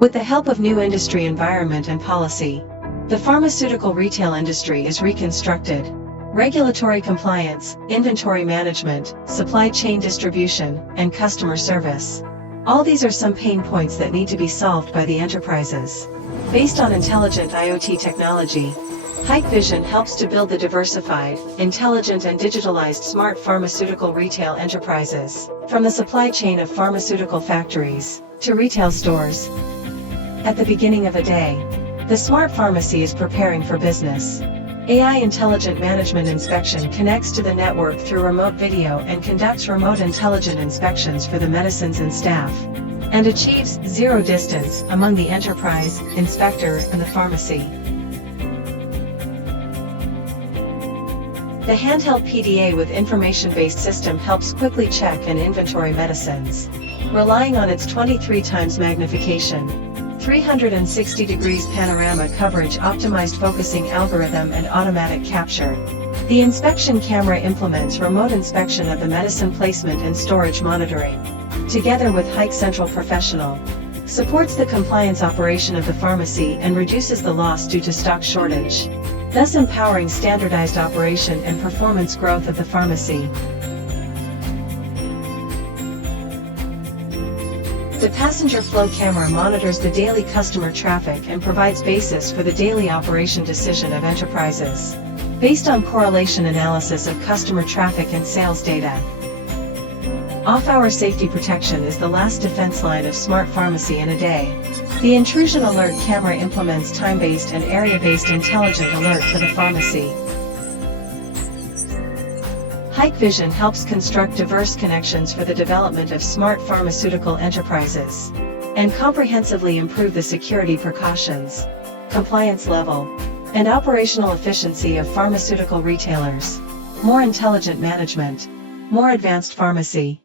With the help of new industry environment and policy, the pharmaceutical retail industry is reconstructed. Regulatory compliance, inventory management, supply chain distribution, and customer service. All these are some pain points that need to be solved by the enterprises. Based on intelligent IoT technology, Hikvision helps to build the diversified, intelligent and digitalized smart pharmaceutical retail enterprises, from the supply chain of pharmaceutical factories to retail stores. At the beginning of a day, the smart pharmacy is preparing for business. AI Intelligent Management Inspection connects to the network through remote video and conducts remote intelligent inspections for the medicines and staff, and achieves zero distance among the enterprise, inspector, and the pharmacy. The handheld PDA with information-based system helps quickly check and inventory medicines, relying on its 23 times magnification, 360 degrees panorama coverage, optimized focusing algorithm and automatic capture. The inspection camera implements remote inspection of the medicine placement and storage monitoring, together with Hike Central Professional, supports the compliance operation of the pharmacy and reduces the loss due to stock shortage, thus empowering standardized operation and performance growth of the pharmacy. The passenger flow camera monitors the daily customer traffic and provides basis for the daily operation decision of enterprises, based on correlation analysis of customer traffic and sales data. Off-hour safety protection is the last defense line of smart pharmacy in a day. The intrusion alert camera implements time-based and area-based intelligent alert for the pharmacy. Hikvision helps construct diverse connections for the development of smart pharmaceutical enterprises, and comprehensively improve the security precautions, compliance level, and operational efficiency of pharmaceutical retailers. More intelligent management, more advanced pharmacy.